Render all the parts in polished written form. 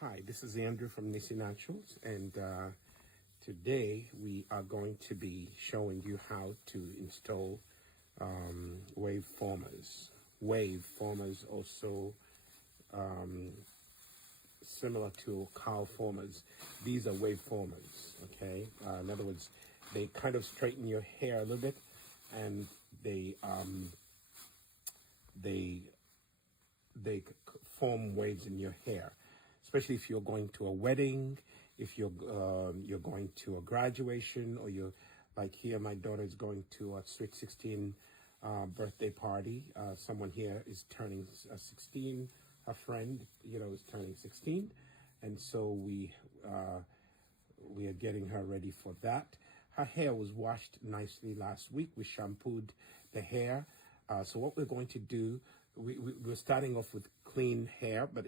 Hi, this is Andrew from Nissi Naturals, and today we are going to be showing you how to install wave formers. Wave formers also similar to cow formers. These are wave formers, okay? In other words, they kind of straighten your hair a little bit, and they form waves in your hair, especially if you're going to a wedding, if you're going to a graduation, or you're like here. My daughter is going to a Sweet 16 birthday party. Someone here is turning 16. A friend, is turning 16, and so we are getting her ready for that. Her hair was washed nicely last week. We shampooed the hair. So what we're going to do, we're starting off with clean hair, but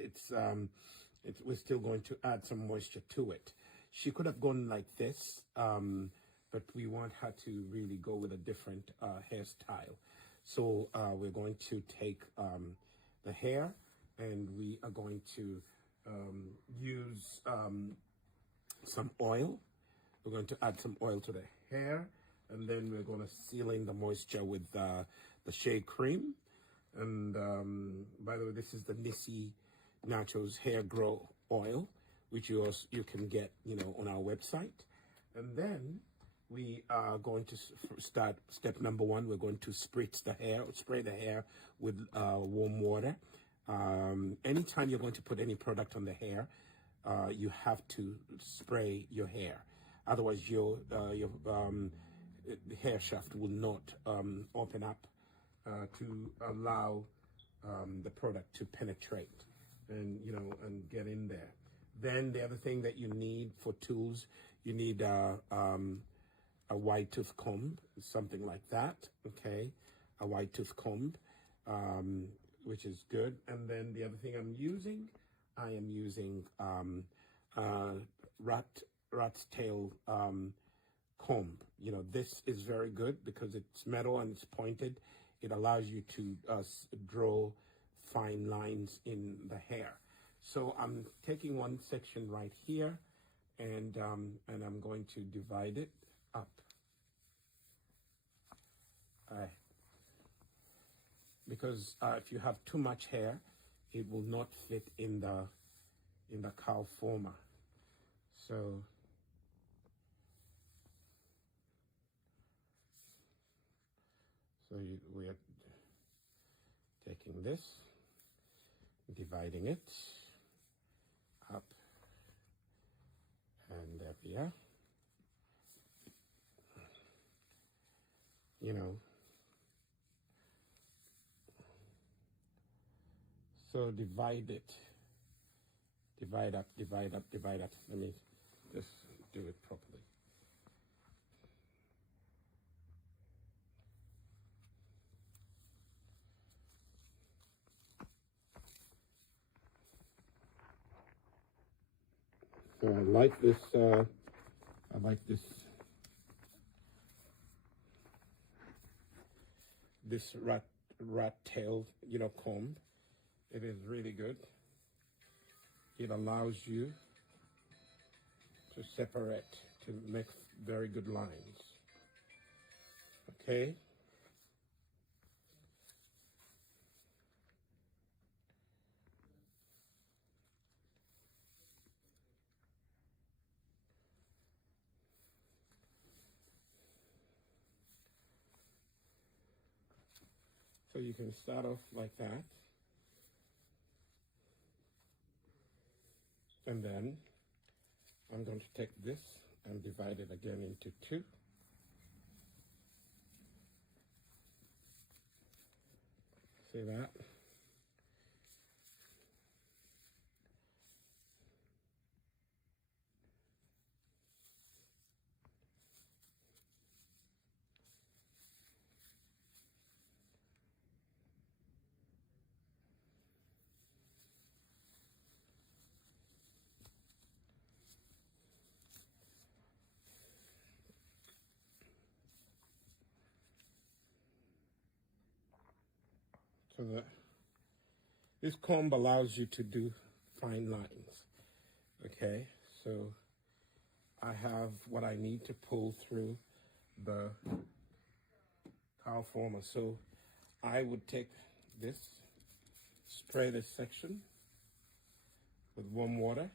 we're still going to add some moisture to it. She could have gone like this, but we want her to really go with a different hairstyle. So we're going to take the hair, and we are going to use some oil. We're going to add some oil to the hair, and then we're going to seal in the moisture with the Shea cream. And by the way, this is the Nissi Naturals Hair Grow Oil, which you can get, on our website. And then we are going to start step number one. We're going to spray the hair with warm water. Anytime you're going to put any product on the hair, you have to spray your hair. Otherwise, your hair shaft will not open up to allow the product to penetrate and get in there. Then the other thing that you need for tools, you need a wide tooth comb, something like that. Okay, a wide tooth comb. Which is good. And then the other thing I am using rat's tail comb. This is very good because it's metal and it's pointed. It allows you to draw fine lines in the hair. So I'm taking one section right here, and I'm going to divide it up. Because if you have too much hair, it will not fit in the cow former. So we are taking this, dividing it up, and there we are. So divide it. Divide up, divide up, divide up. Let me just do it properly. So I like this rat tail, comb. It is really good. It allows you to separate, to make very good lines. Okay? So you can start off like that. And then I'm going to take this and divide it again into two. See that? So this comb allows you to do fine lines. Okay, so I have what I need to pull through the towel former. So I would take this, spray this section with warm water.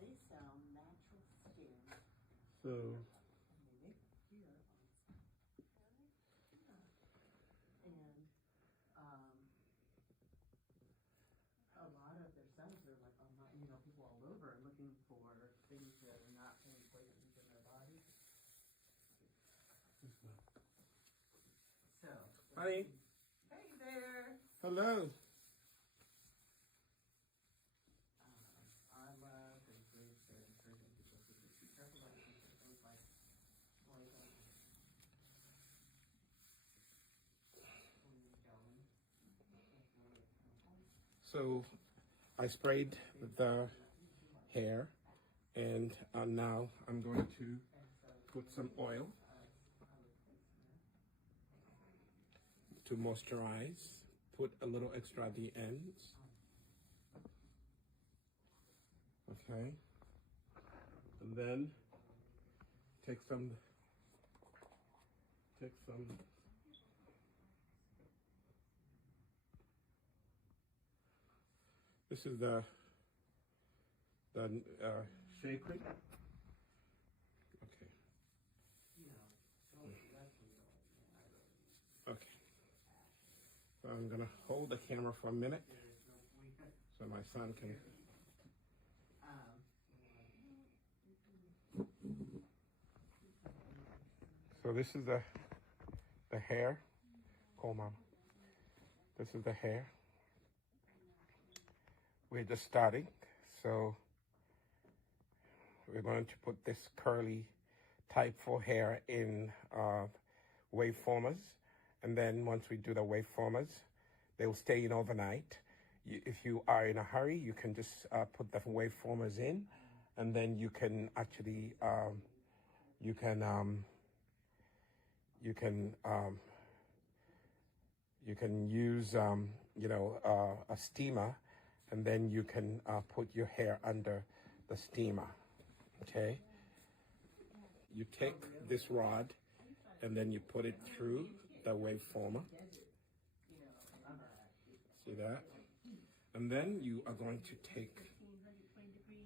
They sell natural skin. So And a lot of their sellers are like online, people all over looking for things that are not putting poisons in their body. So, honey, hey there. hello. I love and encouraging people to be careful about things like poison when you're going. So I sprayed the hair, and now I'm going to put some oil to moisturize. Put a little extra at the ends. Okay. And then take some. This is the Shea cream. Okay. Okay. So I'm gonna hold the camera for a minute so my son can. So this is the hair. Oh, mom. This is the hair. We're just starting, so we're going to put this curly type for hair in wave formers, and then once we do the wave formers, they will stay in overnight. If you are in a hurry, you can just put the wave formers in, and then you can actually you can use a steamer, and then you can put your hair under the steamer. Okay, you take this rod and then you put it through the wave former. See that? And then you are going to take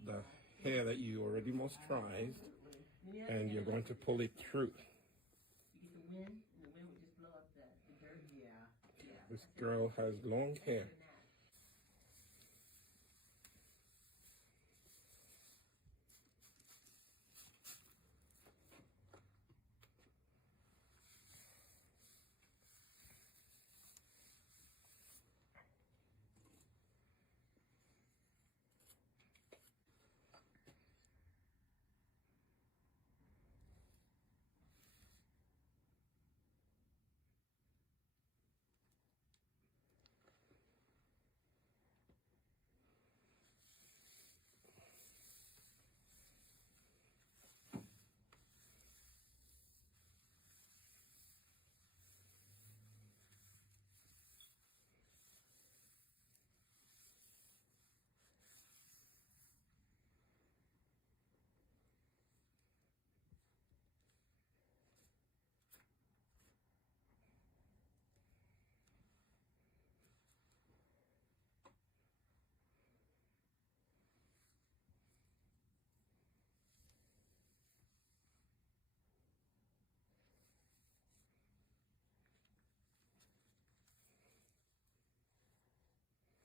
the hair that you already moisturized and you're going to pull it through. This girl has long hair.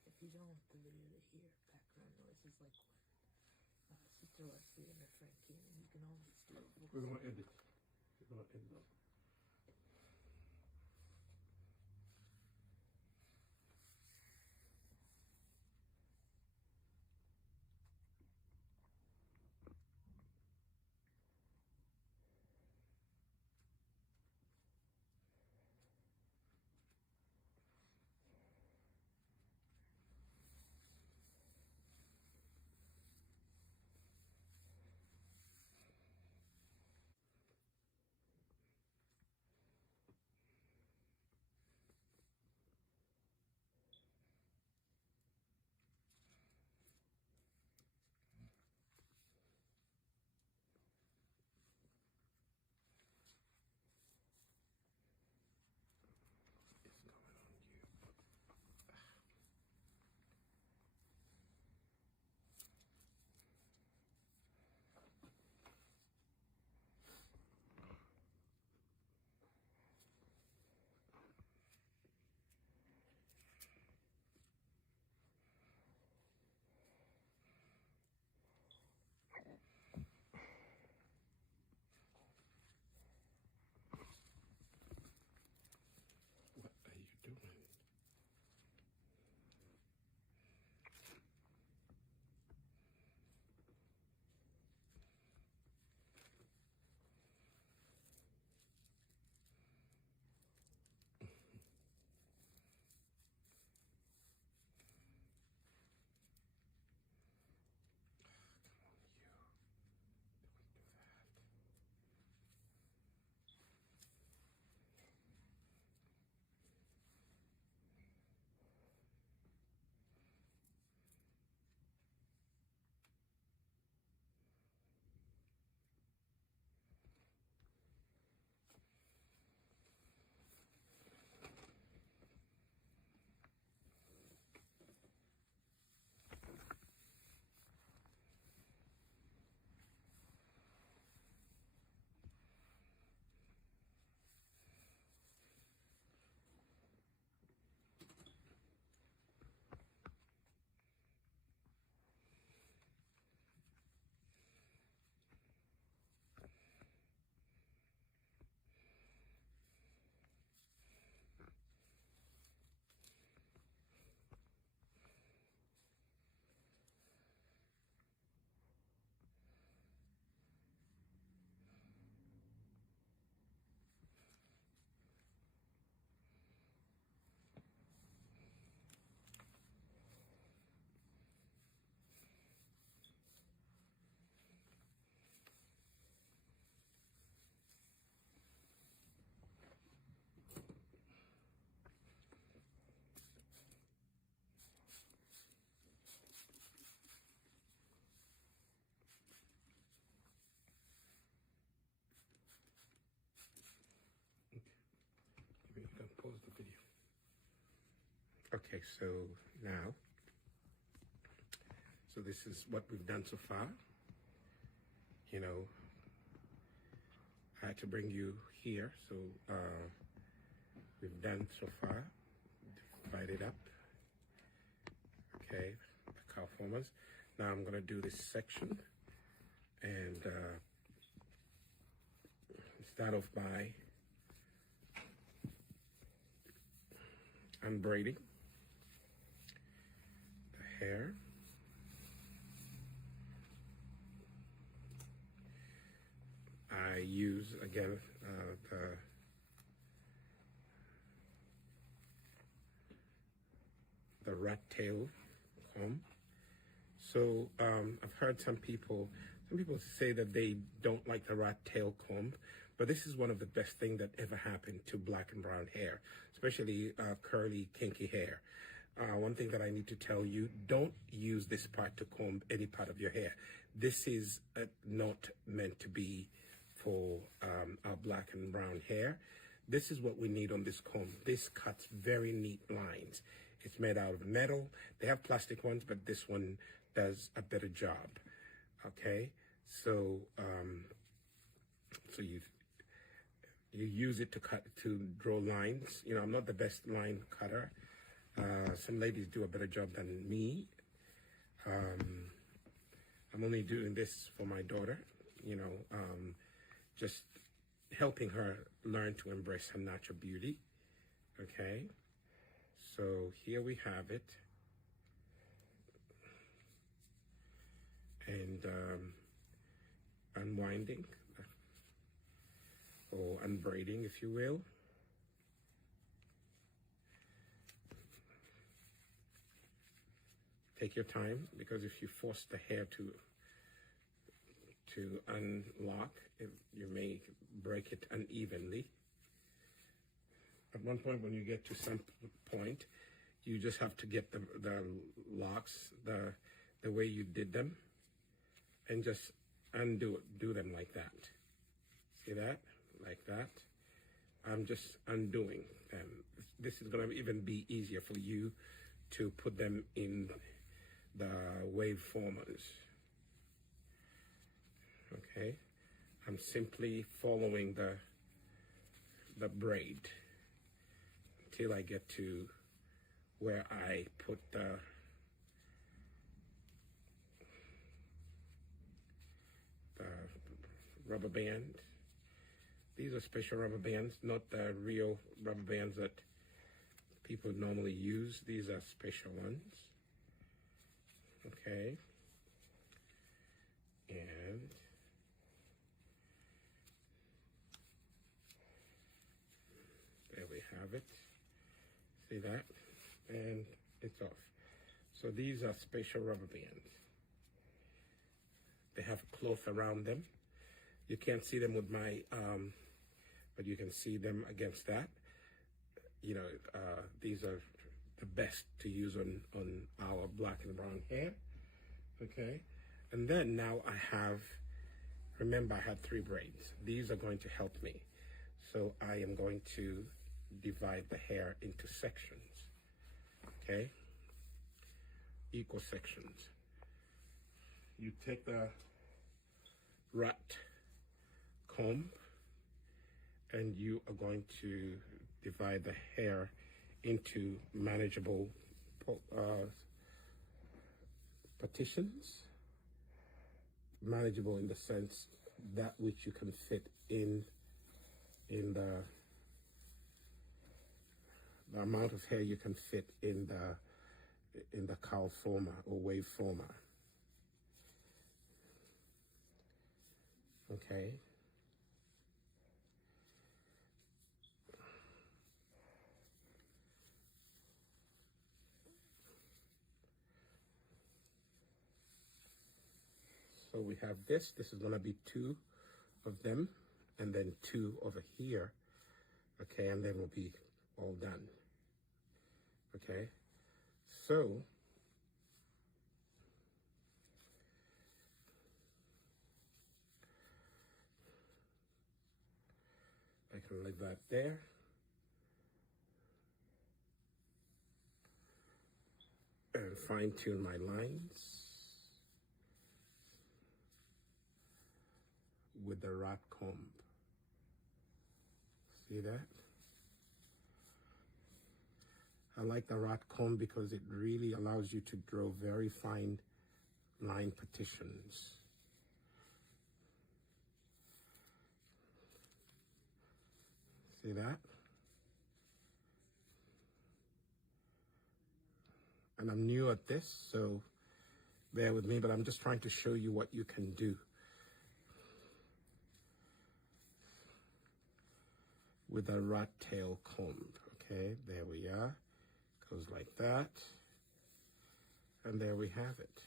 If you don't want the video to hear background noises like when Sister Leslie and her friend came in, you can always do it. We're going to edit. We're going to edit. Okay, so now, so this is what we've done so far. You know, I had to bring you here, so we've done so far. Divide it up. Okay, the cow formers. Now I'm gonna do this section and start off by unbraiding the hair. I use again the rat tail comb. So I've heard some people say that they don't like the rat tail comb, but this is one of the best things that ever happened to black and brown hair, especially curly, kinky hair. One thing that I need to tell you, don't use this part to comb any part of your hair. This is not meant to be for our black and brown hair. This is what we need on this comb. This cuts very neat lines. It's made out of metal. They have plastic ones, but this one does a better job. Okay, so so you use it to draw lines. You know, I'm not the best line cutter. Some ladies do a better job than me. I'm only doing this for my daughter, you know, just helping her learn to embrace her natural beauty. Okay, so here we have it. And unwinding or unbraiding, if you will. Take your time, because if you force the hair to unlock, you may break it unevenly. At one point, when you get to some point, you just have to get the locks the way you did them, and just do them like that. See that? Like that. I'm just undoing them. This is going to even be easier for you to put them in the wave formers. Okay? I'm simply following the braid until I get to where I put the rubber band. These are special rubber bands, not the real rubber bands that people normally use. These are special ones. Okay. And there we have it. See that? And it's off. So these are special rubber bands. They have a cloth around them. You can't see them with my, but you can see them against that. You know, these are the best to use on our black and brown hair. Okay. And then now I have, remember I had 3 braids. These are going to help me. So I am going to divide the hair into sections. Okay. Equal sections. You take the rat comb and you are going to divide the hair into manageable partitions. Manageable in the sense that which you can fit in the amount of hair you can fit in the cowl former or wave former. Okay. So we have this. This is going to be 2 of them, and then 2 over here. Okay, and then we'll be all done. Okay, so I can leave that there. fine tune my lines with the rat comb. See that? I like the rat comb because it really allows you to draw very fine line partitions. See that? And I'm new at this, so bear with me, but I'm just trying to show you what you can do with a rat tail comb. Okay, there we are. Goes like that. And there we have it.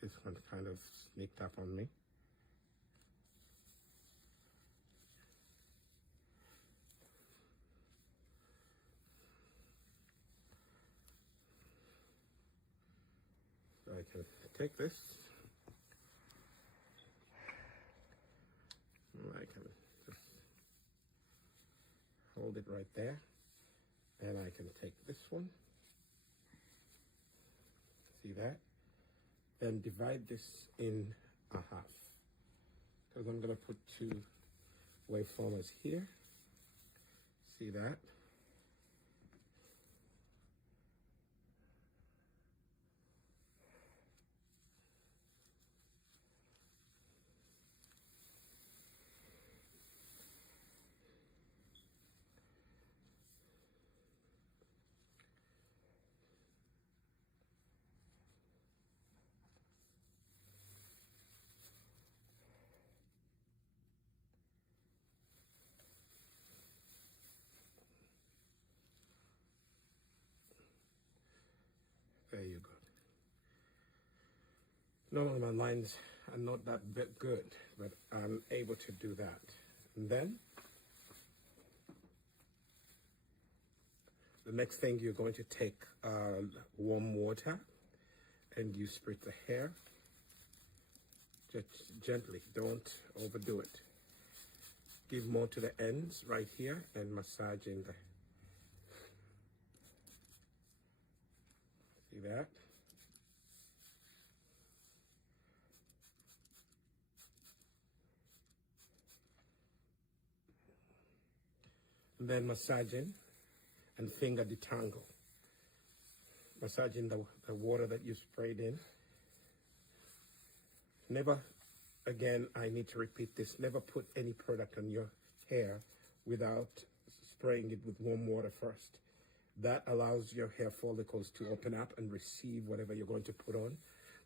This one kind of sneaked up on me. So I can take this. I can just hold it right there. And I can take this one. See that? Then divide this in a half. Because I'm going to put two waveformers here. See that? There you go. Normally my lines are not that bit good, but I'm able to do that. And then the next thing, you're going to take warm water and you spritz the hair. Just gently, don't overdo it. Give more to the ends right here and massage in the. See that? And then massaging and finger detangle. Massaging the water that you sprayed in. Never, again, I need to repeat this, never put any product on your hair without spraying it with warm water first. That allows your hair follicles to open up and receive whatever you're going to put on.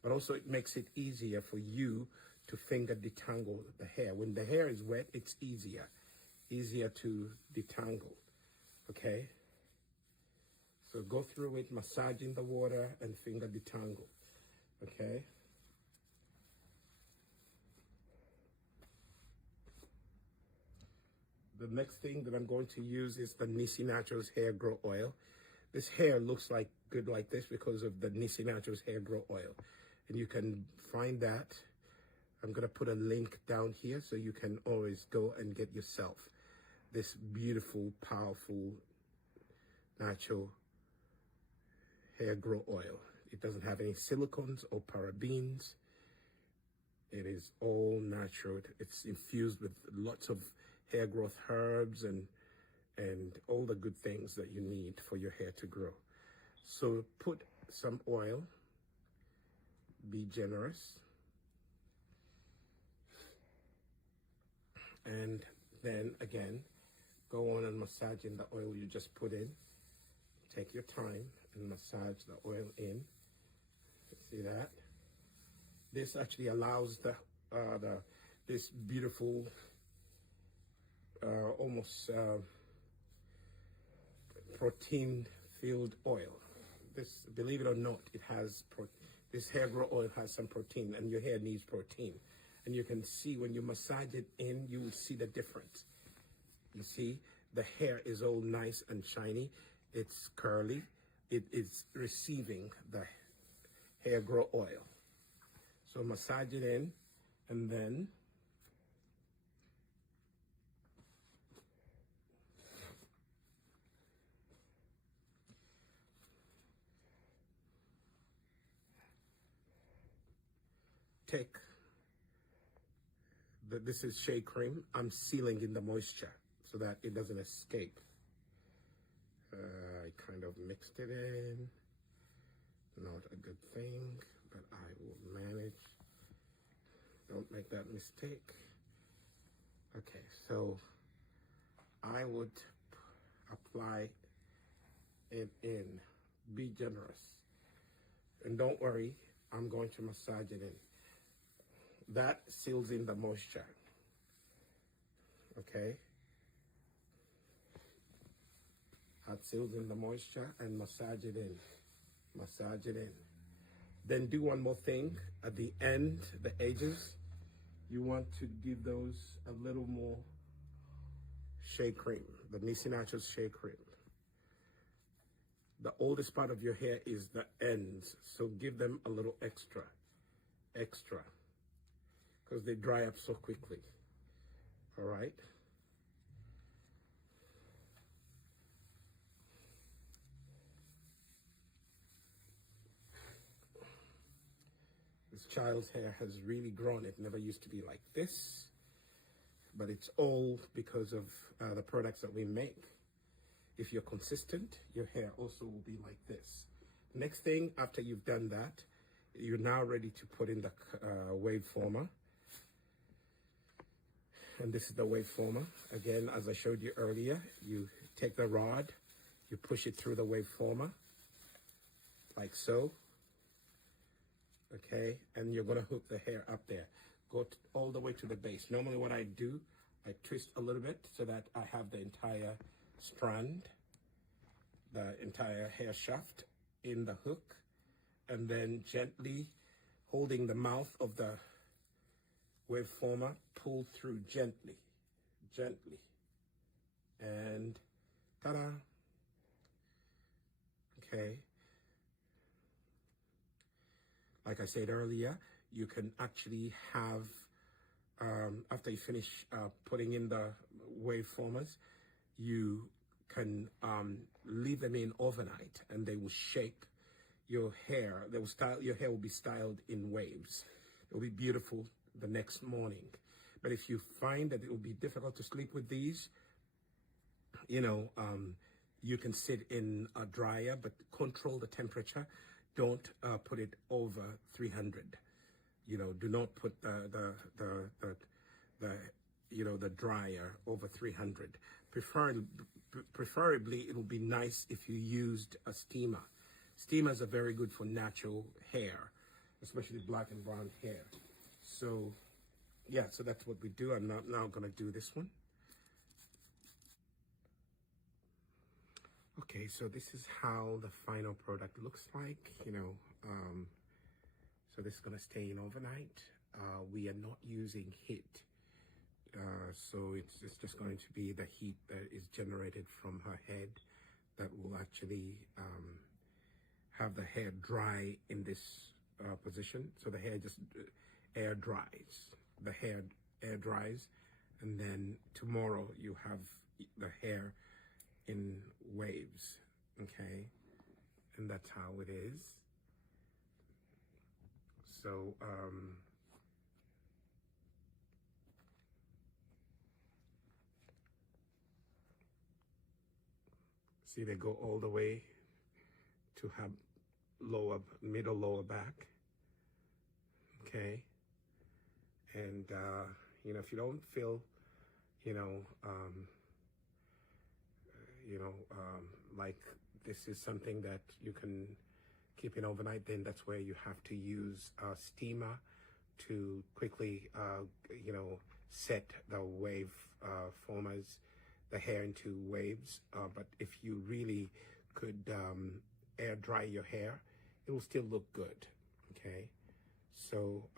But also it makes it easier for you to finger detangle the hair. When the hair is wet, it's easier to detangle, okay? So go through it, massaging the water and finger detangle, okay? The next thing that I'm going to use is the Nissi Naturals Hair Grow Oil. This hair looks like good like this because of the Nissi Naturals Hair Grow Oil. And you can find that. I'm going to put a link down here so you can always go and get yourself this beautiful, powerful, natural hair grow oil. It doesn't have any silicones or parabens. It is all natural. It's infused with lots of hair growth herbs and all the good things that you need for your hair to grow. So put some oil, be generous, and then again, go on and massage in the oil you just put in. Take your time and massage the oil in. See that? This actually allows this beautiful, almost protein-filled oil. This, believe it or not, it has this hair grow oil has some protein, and your hair needs protein. And you can see when you massage it in, you will see the difference. You see, the hair is all nice and shiny. It's curly. It is receiving the hair grow oil. So massage it in, and then take this is Shea cream. I'm sealing in the moisture so that it doesn't escape. I kind of mixed it in. Not a good thing, but I will manage. Don't make that mistake. Okay, so I would apply it in. Be generous. And don't worry, I'm going to massage it in. That seals in the moisture. Okay? That seals in the moisture and massage it in. Massage it in. Then do one more thing. At the end, the edges, you want to give those a little more Shea cream, the Nissi Naturals Shea cream. The oldest part of your hair is the ends, so give them a little extra, because they dry up so quickly. All right? This child's hair has really grown. It never used to be like this, but it's all because of the products that we make. If you're consistent, your hair also will be like this. Next thing, after you've done that, you're now ready to put in the wave former. And this is the wave former. Again, as I showed you earlier, you take the rod, you push it through the wave former, like so. Okay, and you're gonna hook the hair up there. Go all the way to the base. Normally what I do, I twist a little bit so that I have the entire strand, the entire hair shaft in the hook, and then gently holding the mouth of the wave former, pull through gently, and ta-da. Okay. Like I said earlier, you can actually have, after you finish putting in the wave formers, you can leave them in overnight and they will shape your hair. They will your hair will be styled in waves. It will be beautiful the next morning. But if you find that it will be difficult to sleep with these, you can sit in a dryer, but control the temperature. Don't put it over 300. Do not put the dryer over 300. Preferably, it will be nice if you used a steamer. Steamers are very good for natural hair, especially black and brown hair. So, yeah, so that's what we do. I'm now going to do this one. Okay, so this is how the final product looks like, so this is going to stay in overnight. We are not using heat, so it's just going to be the heat that is generated from her head that will actually have the hair dry in this position. So the hair just air dries. The hair air dries, and then tomorrow you have the hair in waves, okay? And that's how it is. So, see, they go all the way to have middle lower back, okay? And, if you don't feel, like this is something that you can keep in overnight, then that's where you have to use a steamer to quickly, set the wave formers, the hair into waves. But if you really could air dry your hair, it will still look good, okay? So,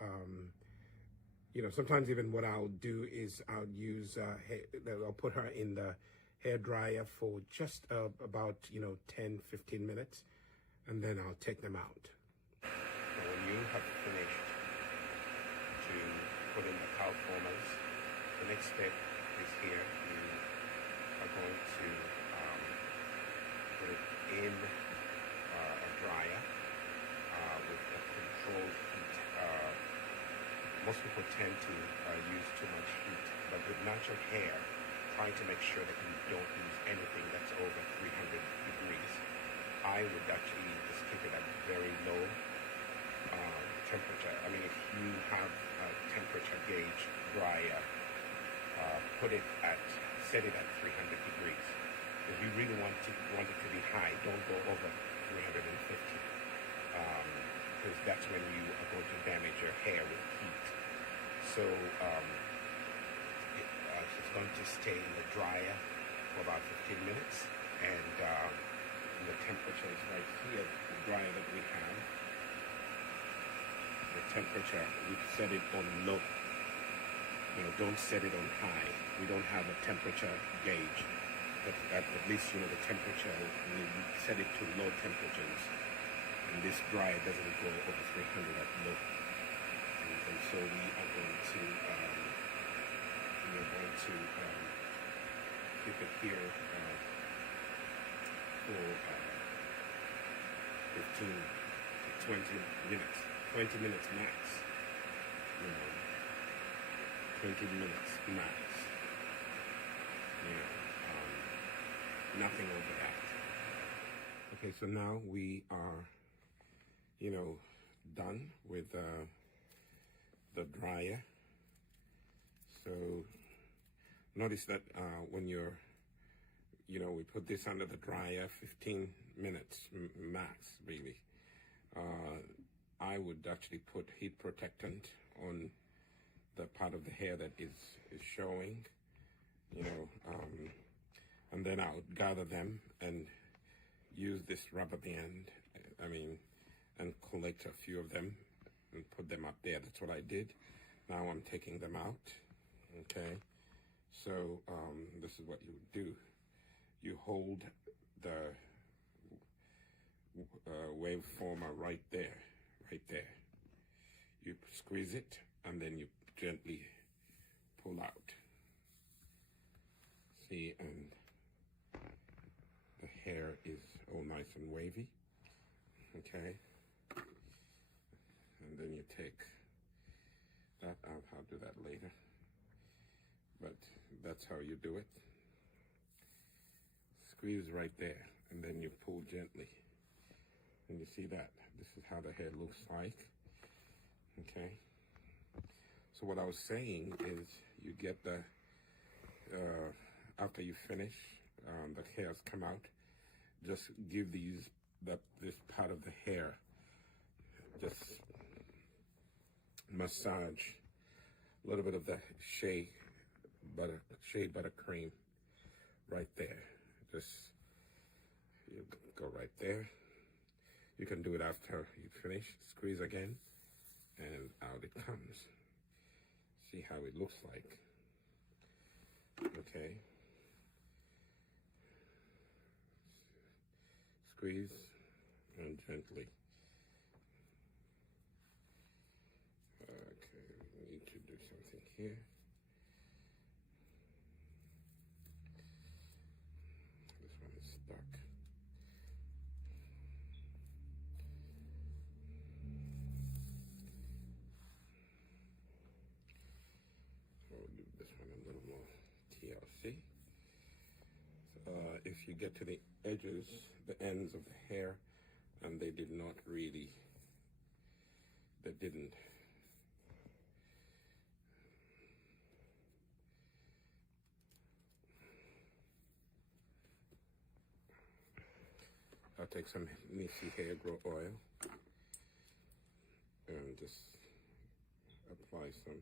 sometimes even what I'll do is I'll use, I'll put her in the hair dryer for just about 10-15 minutes, and then I'll take them out. So when you have finished to put in the cow formers, the next step is here. You are going to put it in a dryer with a controlled heat most people tend to use too much heat, but with natural hair, try to make sure that you don't use anything that's over 300 degrees. I would actually just keep it at very low temperature. I mean, if you have a temperature gauge dryer, set it at 300 degrees. If you really want it to be high, don't go over 350, because that's when you are going to damage your hair with heat. So it's going to stay in the dryer for about 15 minutes, and the temperature is right here, the dryer that we have. The temperature, we set it on low. Don't set it on high. We don't have a temperature gauge, but at least the temperature, we set it to low temperatures, and this dryer doesn't go over 300 at low. And so we are going to keep it here for 15 to 20 minutes max. 20 minutes max. Nothing over that. Okay, so now we are, done with the dryer. So notice that when you're, we put this under the dryer 15 minutes max, really. I would actually put heat protectant on the part of the hair that is showing, and then I would gather them and use this rubber band, and collect a few of them and put them up there. That's what I did. Now I'm taking them out, okay? So this is what you would do. You hold the waveformer right there. You squeeze it, and then you gently pull out. See, and the hair is all nice and wavy, okay? And then you take that out. I'll do that later, but that's how you do it. Squeeze right there, and then you pull gently. And you see that? This is how the hair looks like, okay? So what I was saying is, you get the, after you finish, the hairs come out, just give this part of the hair, just massage a little bit of the Shea butter cream right there. Just, you go right there. You can do it after you finish. Squeeze again, and out it comes. See how it looks like. Okay. Squeeze and gently. Okay, we need to do something here. This one is stuck. TLC. If you get to the edges, the ends of the hair, and they didn't. I'll take some Nissi hair grow oil and just apply some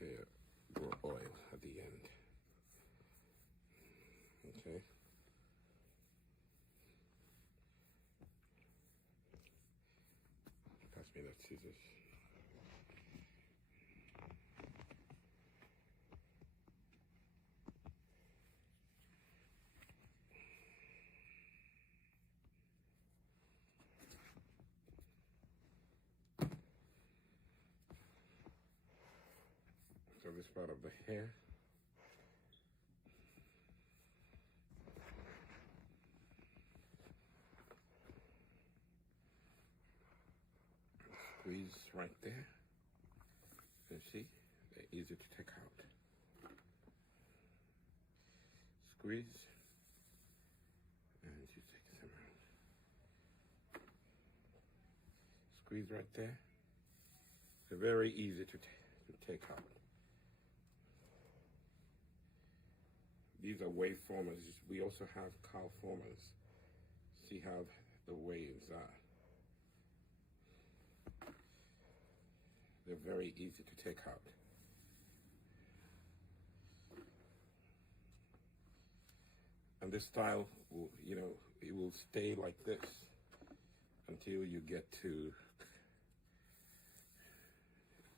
hair grow oil at the end. Okay. Pass me that scissors. So this part of the hair. Squeeze right there. easy to take out. Squeeze, and you take them out. Squeeze right there. They're very easy to take out. These are wave formers. We also have cow formers. See how the waves are. They're very easy to take out. And this style will, it will stay like this until you get to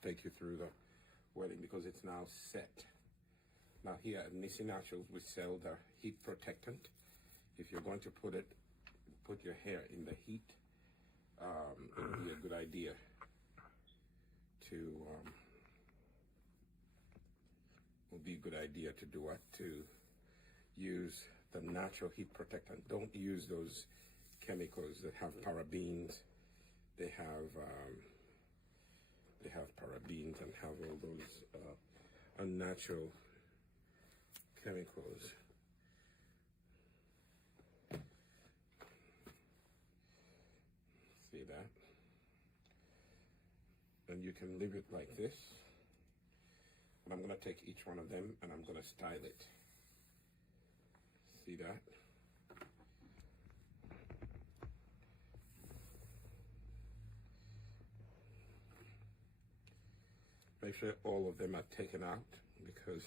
take you through the wedding, because it's now set. Now here at Nissi Naturals, we sell the heat protectant. If you're going to put your hair in the heat, it would be a good idea to do what? To use the natural heat protectant. Don't use those chemicals that have parabens. They have parabens and have all those unnatural chemicals. See that? And you can leave it like this. And I'm going to take each one of them and I'm going to style it. See that? Make sure all of them are taken out, because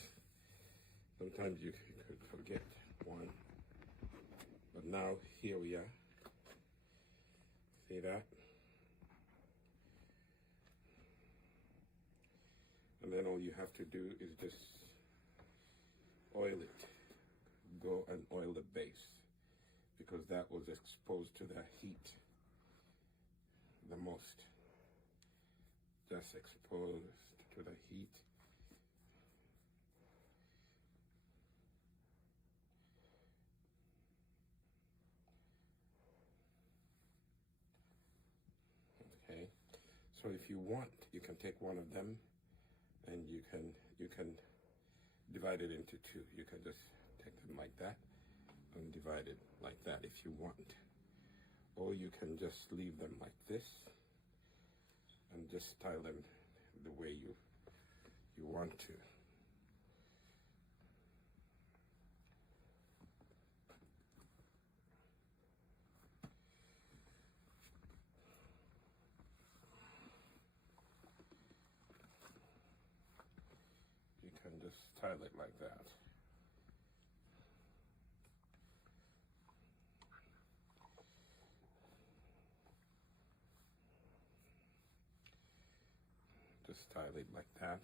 sometimes you could forget one. But now here we are. See that? And then all you have to do is just oil it. Go and oil the base, because that was exposed to the heat the most. Just exposed to the heat. Okay, so if you want, you can take one of them and you can divide it into two. You can just take them like that and divide it like that if you want. Or you can just leave them like this and just style them the way you want to. You can just style it like that. Just style it like that.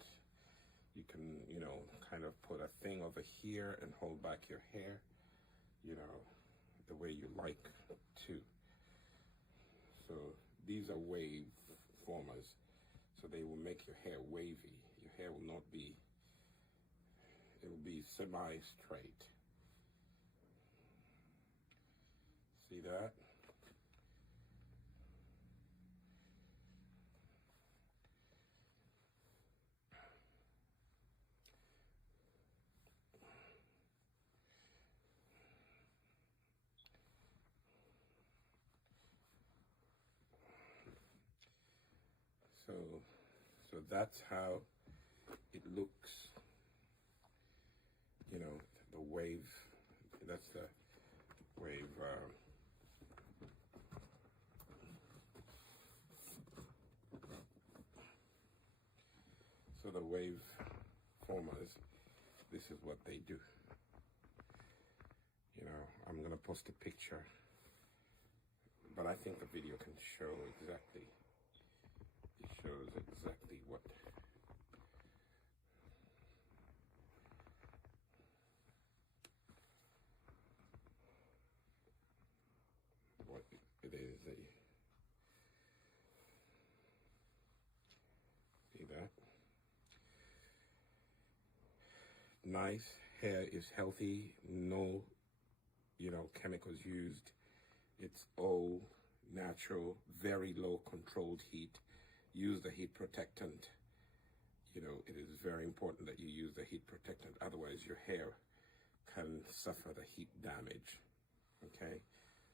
You can, kind of put a thing over here and hold back your hair, the way you like to. So these are wave formers. So they will make your hair wavy. Your hair will not be, it will be semi-straight. See that? So that's how it looks, the wave, that's the wave, so the wave formers, this is what they do. I'm going to post a picture, but I think the video can show exactly. It shows exactly what it is. See that? Nice hair is healthy, no chemicals used. It's all natural, very low controlled heat. Use the heat protectant. you know, it is very important that you use the heat protectant. Otherwise, your hair can suffer the heat damage. Okay,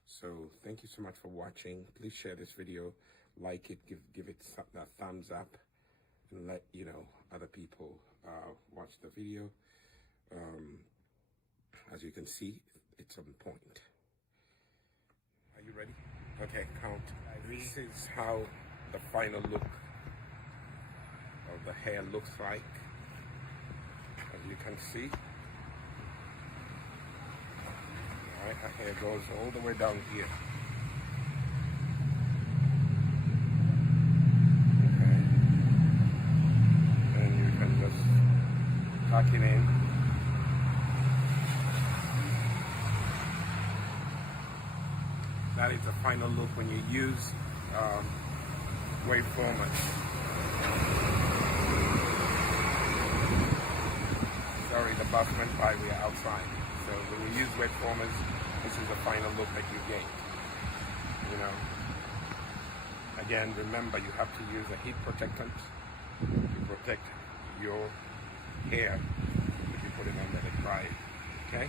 so thank you so much for watching. Please share this video, like it, give it a thumbs up, and let you know other people watch the video. As you can see, it's on point. Are you ready? Okay, count. This is how the final look of the hair looks like. As you can see, all right, her hair goes all the way down here. Okay, and you can just tuck it in. That is the final look when you use wave formers. Sorry, the bus went by, we are outside. So when you use wave formers, this is the final look that you gain. You know. Again, remember you have to use a heat protectant to protect your hair if you put it under the dryer. Okay?